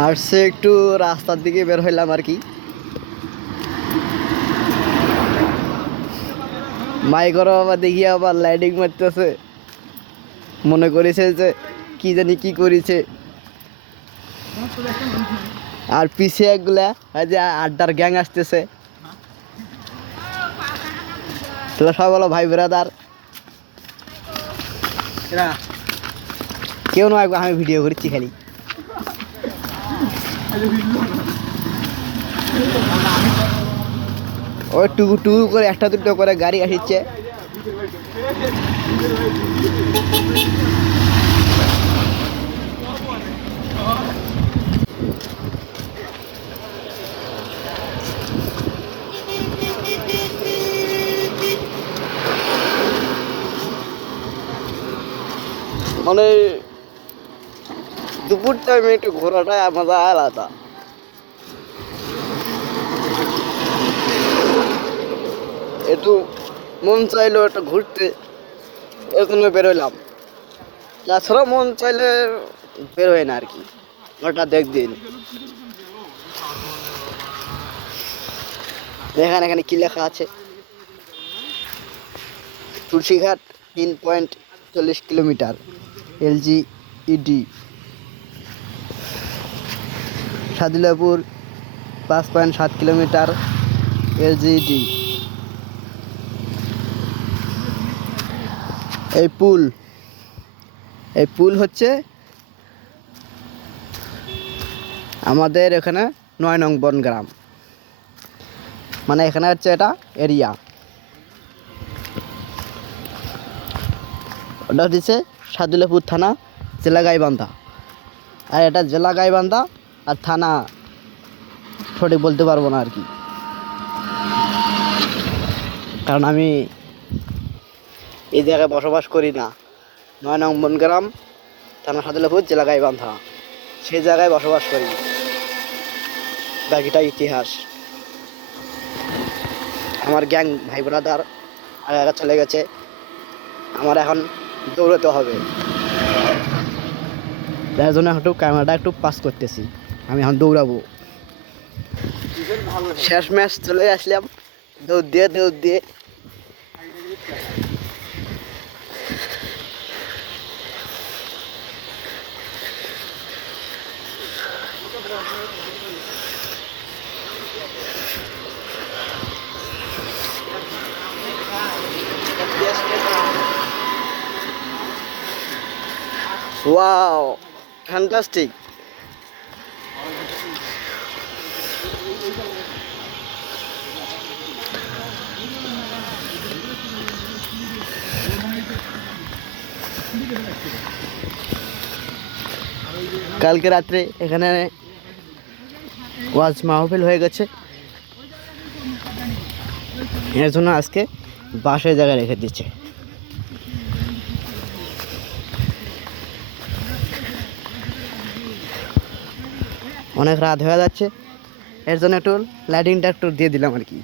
আর সে একটু রাস্তার দিকে বের হইলাম আর কি। মাইকরও আবার দেখি আবার লাইটিং মারতেছে, মনে করেছে যে কি জানি কি করেছে। আর পিছিয়ে একগুলা যে আড্ডার গ্যাং আসতেছে, সবাই বলো ভাই ব্রাদার। কেউ নয়, আমি ভিডিও করছি খালি। ওই টুকু টুকু করে একটা দুটো করে গাড়ি আসছে। মানে দুপুর টাইমে একটু ঘোরাটাই মজা আলাদা। একটু মন চাইলো একটু ঘুরতে, এর জন্য বেরোলাম। তাছাড়া মন চাইলে বের হয় না আর কি। ওটা দেখদিন দেখেন এখানে কি লেখা আছে, Tulsighat 3.40 kilometre, LGED। Sadullapur 5.7 kilometre, LGED। এই পুল হচ্ছে আমাদের এখানে 9 নং বনগ্রাম, মানে এখানে হচ্ছে এটা এরিয়া। ওটা হচ্ছে সাদুল্লাপুর থানা, জেলা গাইবান্ধা। আর এটা জেলা গাইবান্ধা আর থানা সঠিক বলতে পারবো না আর কি, কারণ আমি এই জায়গায় বসবাস করি না। 9 নং বনগ্রাম, থানা সাদুল্লাপুর, জেলা গাইবান্ধা, সেই জায়গায় বসবাস করি। বাকিটা ইতিহাস। আমার গ্যাং ভাই ব্রাদার আর চলে গেছে, আমার এখন দৌড়াতে হবে। তার জন্য একটু ক্যামেরাটা একটু পাস করতেছি, আমি এখন দৌড়াবো। শেষ ম্যাচ চলে আসলাম, দৌড় দিয়ে। Wow, fantastic. কালকে রাত্রে এখানে ওয়াজ মাহফিল হয়ে গেছে, এর জন্য আজকে বাসের জায়গায় রেখে দিচ্ছে। অনেক রাত হয়ে যাচ্ছে, এর জন্য একটু লাইটিংটা একটু দিয়ে দিলাম আর কি।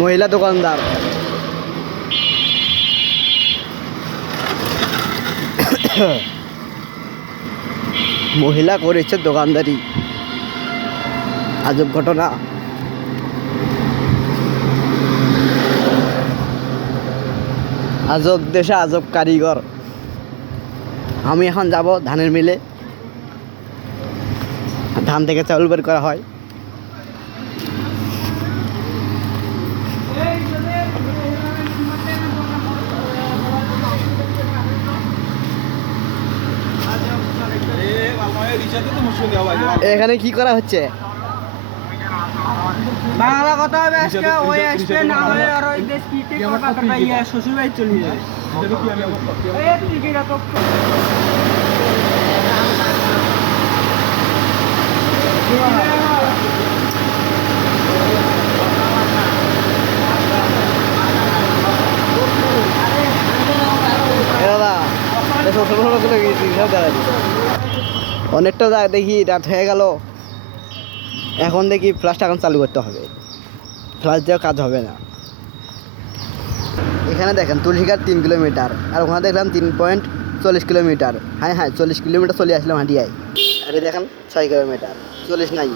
মহিলা দোকানদার, মহিলা করেছে দোকানদারি, আজব ঘটনা। আজব দেশে আজব কারিগর। আমি এখন যাব ধানের মিলে, ধান থেকে চাউল বের করা হয়। এখানে কি করা হচ্ছে? বাংলা কথা হবে আজকে। ওই আসবে না হলে আর ওই দেশ পিটে কথা কাটাইয়া শ্বশুর বাড়ি চলে যায়। এই টিকিটা তো অনেকটা দেখি রাত হয়ে গেল, এখন দেখি ফ্লাশটা এখন চালু করতে হবে, ফ্লাশ দেওয়া কাজ হবে না। এখানে দেখেন তুলসীঘাট 3 কিলোমিটার, আর ওখানে দেখলাম 3.40 কিলোমিটার। হ্যাঁ হ্যাঁ 40 কিলোমিটার চলে আসলাম হাঁটিয়ায়। আরে দেখেন 6 কিলোমিটার, 40 নাই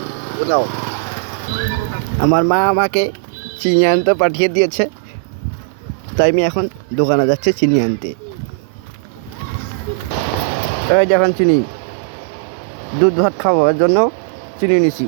ওটাও। আমার মা আমাকে চিনি আনতে পাঠিয়ে দিয়েছে, তাই আমি এখন দোকানে যাচ্ছি চিনি আনতে। এই দেখেন চিনি, দুধ ভাত খাওয়ার জন্য চিনি নিছি।